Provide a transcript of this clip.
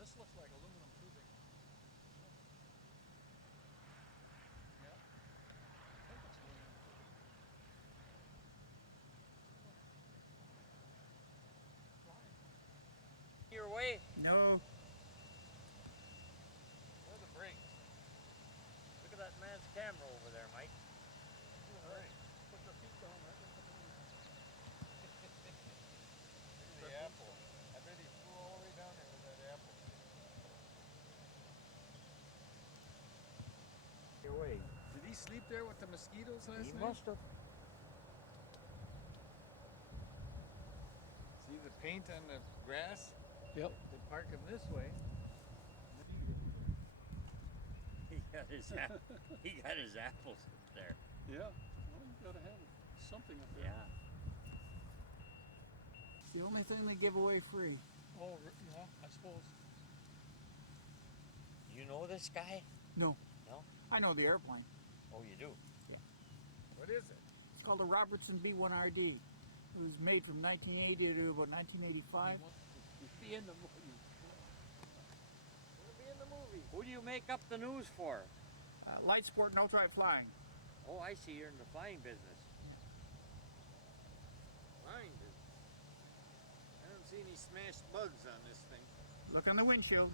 This looks like aluminum tubing. Yeah. I think it's aluminum tubing. Your way? No. Where are the brakes? Look at that man's camera over there, Mike. All right. Put your feet down, right? Look at the apple. I bet he flew all the way down there with that apple. Your way. Did he sleep there with the mosquitoes last He night? must have. See the paint on the grass? Yep. They park him this way. He got his apples up there. Yeah. Well, you gotta have something up there. Yeah. It's the only thing they give away free. Oh, yeah, I suppose. You know this guy? No. No? I know the airplane. Oh, you do? What is it? It's called a Robertson B-1RD. It was made from 1980 to about 1985. Be in the movie. We'll be in the movie. Who do you make up the news for? Light sport and ultralight flying. Oh, I see you're in the flying business. Flying business. I don't see any smashed bugs on this thing. Look on the windshield.